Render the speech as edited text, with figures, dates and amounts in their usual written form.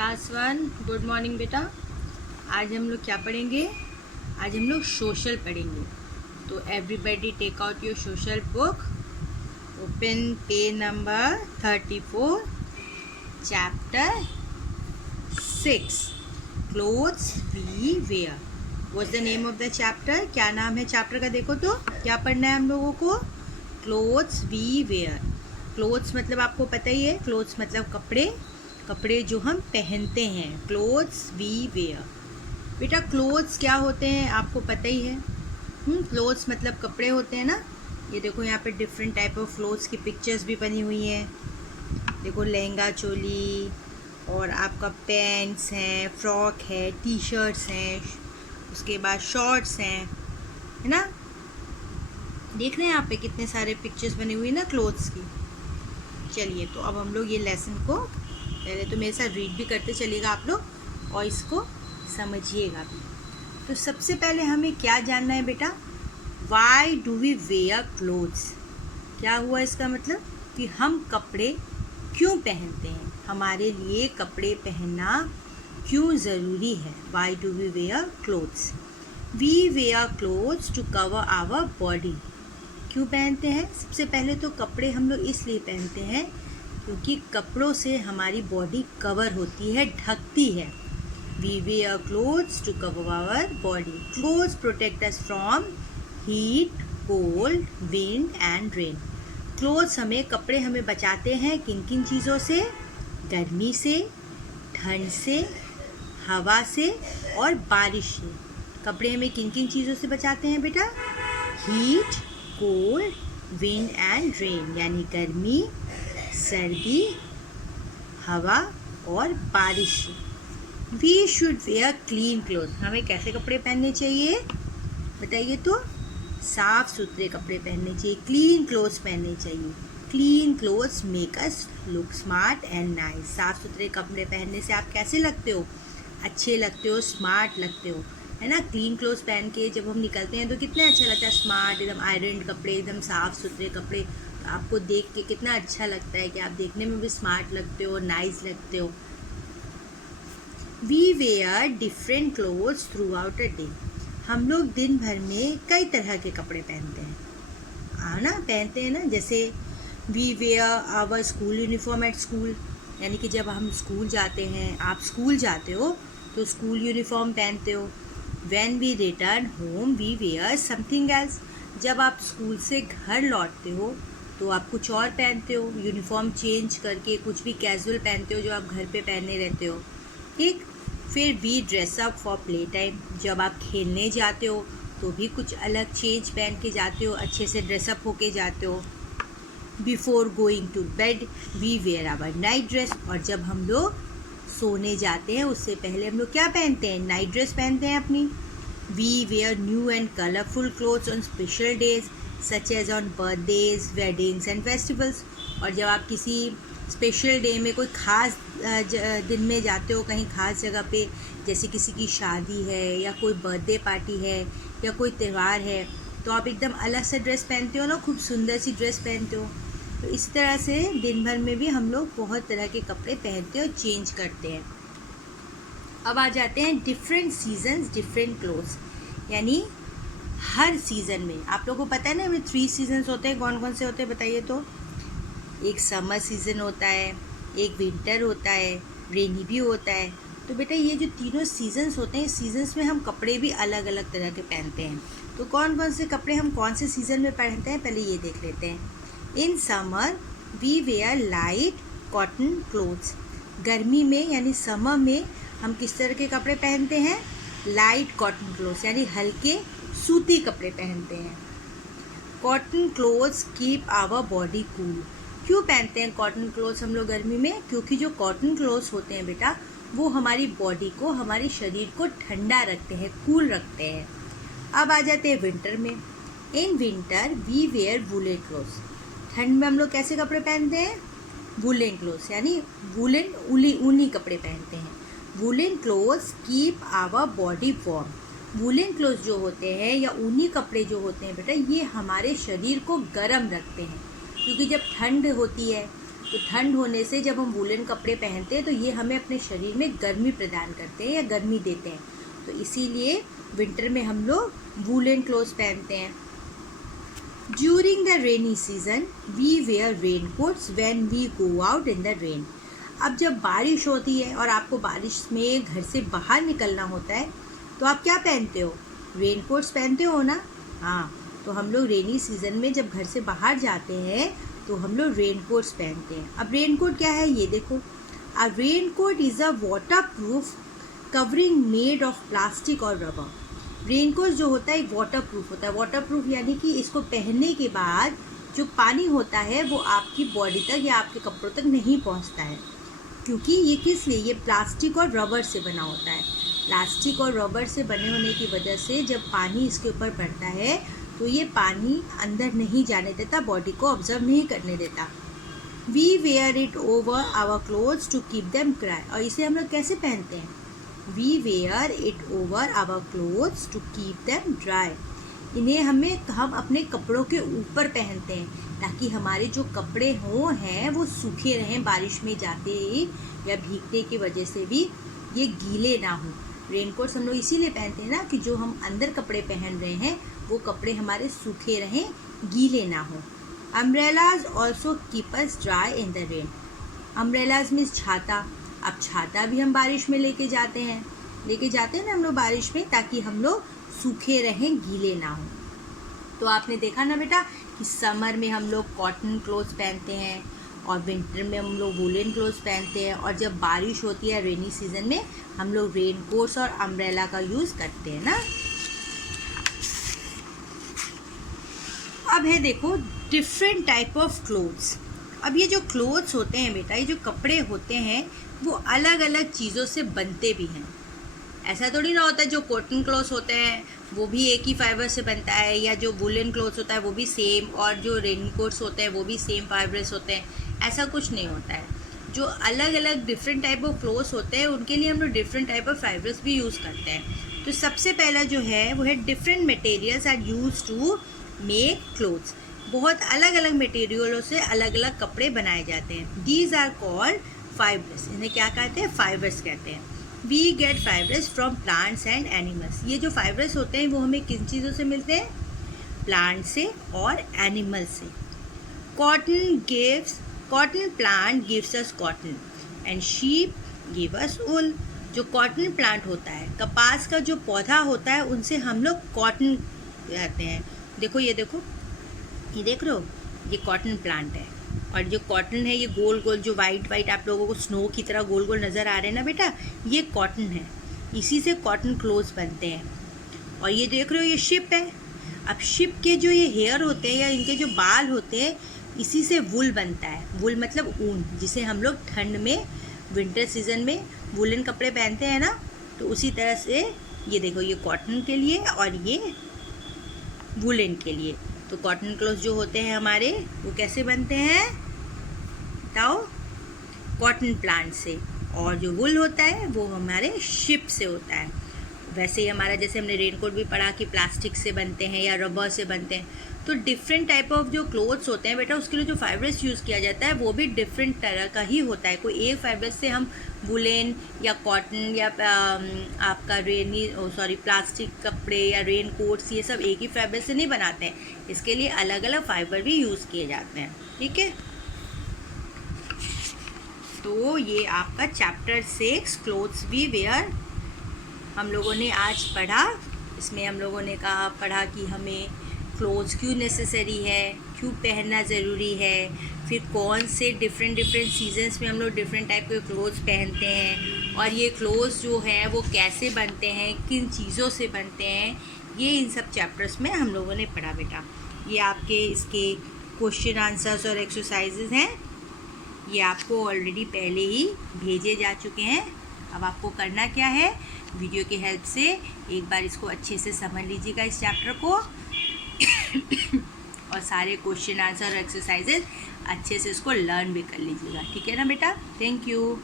Class 1 good morning बेटा। आज हम लोग क्या पढ़ेंगे? आज हम लोग सोशल पढ़ेंगे। तो everybody take out your social book, open page number 34, chapter 6, clothes we wear. What's the name of the chapter? क्या नाम है चैप्टर का? देखो तो क्या पढ़ना है हम लोगों को? Clothes we wear. क्लोथ्स मतलब आपको पता ही है, क्लोथ्स मतलब कपड़े, कपड़े जो हम पहनते हैं, क्लोथ्स वी वेयर। बेटा क्लोथ्स क्या होते हैं आपको पता ही है। क्लोथ्स मतलब कपड़े होते हैं ना। ये देखो यहाँ पे डिफरेंट टाइप ऑफ क्लोथ्स की पिक्चर्स भी बनी हुई हैं। देखो लहंगा चोली, और आपका पैंट्स हैं, फ्रॉक है, टी शर्ट्स हैं, उसके बाद शॉर्ट्स हैं, है ना। देख रहे हैं यहाँ पे कितने सारे पिक्चर्स बनी हुई है ना क्लोथ्स की। चलिए तो अब हम लोग ये लेसन को पहले तो मेरे साथ रीड भी करते चलिएगा आप लोग, और इसको समझिएगा भी। तो सबसे पहले हमें क्या जानना है बेटा? Why do we wear clothes? क्या हुआ इसका मतलब कि हम कपड़े क्यों पहनते हैं, हमारे लिए कपड़े पहनना क्यों ज़रूरी है। Why do we wear clothes? We wear clothes to cover our body. क्यों पहनते हैं? सबसे पहले तो कपड़े हम लोग इसलिए पहनते हैं क्योंकि कपड़ों से हमारी बॉडी कवर होती है, ढकती है। We wear clothes to cover our body. Clothes protect us from heat, cold, wind and rain. Clothes हमें, कपड़े हमें बचाते हैं किन किन चीज़ों से? गर्मी से, ठंड से, हवा से और बारिश से। कपड़े हमें किन किन चीज़ों से बचाते हैं बेटा? Heat, cold, wind and rain, यानी गर्मी, सर्दी, हवा और बारिश। We should wear clean cloth. हमें कैसे कपड़े पहनने चाहिए बताइए तो? साफ सुथरे कपड़े पहनने चाहिए, क्लीन क्लोथ्स पहनने चाहिए। Clean clothes make us look smart and nice. साफ सुथरे कपड़े पहनने से आप कैसे लगते हो? अच्छे लगते हो, स्मार्ट लगते हो, है ना। क्लीन क्लोथ्स पहन के जब हम निकलते हैं तो कितना अच्छा लगता है, स्मार्ट, एकदम आयरन कपड़े, एकदम साफ़ सुथरे कपड़े। तो आपको देख के कितना अच्छा लगता है कि आप देखने में भी स्मार्ट लगते हो, नाइस लगते हो। We wear different clothes throughout a day. हम लोग दिन भर में कई तरह के कपड़े पहनते हैं, ना पहनते हैं ना। जैसे we wear our school uniform at school, यानी कि जब हम स्कूल जाते हैं, आप स्कूल जाते हो तो स्कूल यूनिफॉर्म पहनते हो। When we return home, we wear something else. जब आप स्कूल से घर लौटते हो तो आप कुछ और पहनते हो, यूनिफॉर्म चेंज करके कुछ भी कैजुअल पहनते हो जो आप घर पे पहने रहते हो, ठीक। फिर we dress up for play time. जब आप खेलने जाते हो तो भी कुछ अलग चेंज पहन के जाते हो, अच्छे से ड्रेसअप होके जाते हो। Before going to bed we wear our night dress. और जब हम लोग सोने जाते हैं उससे पहले हम लोग क्या पहनते हैं? नाइट ड्रेस पहनते हैं अपनी। We wear new and colourful clothes on special days such as on birthdays, weddings and festivals. और जब आप किसी स्पेशल डे में, कोई ख़ास दिन में जाते हो कहीं ख़ास जगह पे, जैसे किसी की शादी है या कोई बर्थडे पार्टी है या कोई त्यौहार है, तो आप एकदम अलग से ड्रेस पहनते हो ना, खूब सुंदर सी ड्रेस पहनते हो। तो इस तरह से दिन भर में भी हम लोग बहुत तरह के कपड़े पहनते हैं और चेंज करते हैं। अब आ जाते हैं डिफरेंट सीजन्स डिफरेंट क्लोथ्स, यानी हर सीज़न में। आप लोगों को पता है ना हमें 3 सीजन्स होते हैं। कौन कौन से होते हैं बताइए तो? एक समर सीज़न होता है, एक विंटर होता है, रेनी भी होता है। तो बेटा ये जो तीनों सीजन्स होते हैं, इस सीजन्स में हम कपड़े भी अलग अलग तरह के पहनते हैं। तो कौन कौन से कपड़े हम कौन से सीज़न में पहनते हैं पहले ये देख लेते हैं। In summer we wear light cotton clothes. गर्मी में यानी समर में हम किस तरह के कपड़े पहनते हैं? लाइट कॉटन क्लोथ्स, यानी हल्के सूती कपड़े पहनते हैं। Cotton clothes keep our body cool. क्यों पहनते हैं कॉटन क्लोथ्स हम लोग गर्मी में? क्योंकि जो कॉटन क्लोथ्स होते हैं बेटा, वो हमारी बॉडी को, हमारे शरीर को ठंडा रखते हैं, कूल रखते हैं। अब आ जाते हैं विंटर में। In winter we wear woollen clothes. ठंड में हम लोग कैसे कपड़े पहनते हैं? वूलन क्लोथ्स, यानी वूलन, ऊनी कपड़े पहनते हैं। Woollen clothes keep our body warm. Woollen clothes जो होते हैं या ऊनी कपड़े जो होते हैं बेटा, ये हमारे शरीर को गर्म रखते हैं। क्योंकि जब ठंड होती है तो ठंड होने से जब हम वूलन कपड़े पहनते हैं तो ये हमें अपने शरीर में गर्मी प्रदान करते हैं या गर्मी देते हैं, तो इसीलिए विंटर में हम लोग वूलन क्लोथ्स पहनते हैं। During the rainy season we wear raincoats when we go out in the rain. अब जब बारिश होती है और आपको बारिश में घर से बाहर निकलना होता है तो आप क्या पहनते हो? रेन कोट्स पहनते हो ना। हाँ, तो हम लोग रेनी सीजन में जब घर से बाहर जाते हैं तो हम लोग रेन कोट्स पहनते हैं। अब रेन कोट क्या है ये देखो। A raincoat is a waterproof covering made of plastic और रबर। रेन कोट जो होता है एक वाटर प्रूफ होता है। वाटर प्रूफ यानी कि इसको पहनने के बाद जो पानी होता है वो आपकी बॉडी तक या आपके कपड़ों तक नहीं पहुंचता है, क्योंकि ये किस लिए? ये प्लास्टिक और रबर से बना होता है। प्लास्टिक और रबर से बने होने की वजह से जब पानी इसके ऊपर पड़ता है तो ये पानी अंदर नहीं जाने देता, बॉडी को ऑब्जर्व नहीं करने देता। We wear it over our clothes to keep them dry. और इसे हम लोग कैसे पहनते हैं? We wear it over our clothes to keep them dry. इन्हें हम अपने कपड़ों के ऊपर पहनते हैं ताकि हमारे जो कपड़े हैं वो सूखे रहें, बारिश में जाते ही या भीगने की वजह से भी ये गीले ना हो। रेनकोट्स हम लोग इसीलिए पहनते हैं ना कि जो हम अंदर कपड़े पहन रहे हैं वो कपड़े हमारे सूखे रहें, गीले ना हो। Umbrellas also keep us dry in the rain. Umbrellas means छाता। अब छाता भी हम बारिश में लेके जाते हैं ना हम लोग बारिश में, ताकि हम लोग सूखे रहें, गीले ना हो। तो आपने देखा ना बेटा कि समर में हम लोग कॉटन क्लोथ्स पहनते हैं और विंटर में हम लोग वूलन क्लोथ्स पहनते हैं, और जब बारिश होती है रेनी सीजन में हम लोग रेन कोट्स और अम्ब्रेला का यूज़ करते हैं ना। अब है देखो डिफरेंट टाइप ऑफ क्लोथ्स। अब ये जो क्लोथ्स होते हैं बेटा, ये जो कपड़े होते हैं वो अलग अलग चीज़ों से बनते भी हैं। ऐसा थोड़ी ना होता है जो कॉटन क्लोथ्स होते हैं वो भी एक ही फाइबर से बनता है, या जो वुलन क्लोथ्स होता है वो भी सेम, और जो रेन कोट्स होते हैं वो भी सेम फाइबर्स होते हैं। ऐसा कुछ नहीं होता है। जो अलग अलग डिफरेंट टाइप ऑफ क्लोथ्स होते हैं उनके लिए हम लोग डिफरेंट टाइप ऑफ फाइबर्स भी यूज़ करते हैं। तो सबसे पहला जो है वो है different materials are use to make clothes. बहुत अलग अलग मटेरियलों से अलग अलग कपड़े बनाए जाते हैं। These are called fibres. इन्हें क्या कहते हैं? फाइबर्स कहते हैं। We get fibres from plants and animals. ये जो फाइबर्स होते हैं वो हमें किन चीज़ों से मिलते हैं? प्लांट से और एनिमल से। Cotton plant gives us cotton and sheep give us wool. जो कॉटन प्लांट होता है, कपास का जो पौधा होता है, उनसे हम लोग कॉटन कहते हैं। देखो ये देखो, ये देख रहे हो, ये कॉटन प्लांट है, और जो कॉटन है ये गोल गोल जो वाइट आप लोगों को स्नो की तरह गोल गोल नज़र आ रहे हैं ना बेटा, ये कॉटन है। इसी से कॉटन क्लोथ्स बनते हैं। और ये देख रहे हो ये शिप है। अब शिप के जो ये हेयर होते हैं या इनके जो बाल होते हैं, इसी से वुल बनता है। वुल मतलब ऊन, जिसे हम लोग ठंड में विंटर सीजन में वुलन कपड़े पहनते हैं ना, तो उसी तरह से ये देखो, ये कॉटन के लिए और ये वुलन के लिए। तो कॉटन क्लोथ जो होते हैं हमारे वो कैसे बनते हैं बताओ? कॉटन प्लांट से। और जो वुल होता है वो हमारे शिप से होता है। वैसे ही हमारा, जैसे हमने रेनकोट भी पढ़ा कि प्लास्टिक से बनते हैं या रबर से बनते हैं, तो डिफरेंट टाइप ऑफ जो क्लोथ्स होते हैं बेटा, उसके लिए जो फाइबर्स यूज़ किया जाता है वो भी डिफरेंट तरह का ही होता है। कोई एक फाइबर से हम वुलन या कॉटन या आपका प्लास्टिक कपड़े या रेन कोट्स, ये सब एक ही फाइबर से नहीं बनाते हैं। इसके लिए अलग अलग फाइबर भी यूज़ किए जाते हैं। ठीक है, तो ये आपका चैप्टर 6 क्लोथ्स वी वेयर हम लोगों ने आज पढ़ा। इसमें हम लोगों ने पढ़ा कि हमें क्लोथ्स क्यों नेसेसरी है, क्यों पहनना ज़रूरी है, फिर कौन से डिफरेंट सीजन्स में हम लोग डिफरेंट टाइप के क्लोथ्स पहनते हैं, और ये क्लोथ्स जो हैं वो कैसे बनते हैं, किन चीज़ों से बनते हैं, ये इन सब चैप्टर्स में हम लोगों ने पढ़ा बेटा। ये आपके इसके क्वेश्चन आंसर्स और एक्सरसाइजेज हैं, ये आपको ऑलरेडी पहले ही भेजे जा चुके हैं। अब आपको करना क्या है, वीडियो की हेल्प से एक बार इसको अच्छे से समझ लीजिएगा इस चैप्टर को और सारे क्वेश्चन आंसर और एक्सरसाइजेज अच्छे से इसको लर्न भी कर लीजिएगा। ठीक है ना बेटा? Thank you.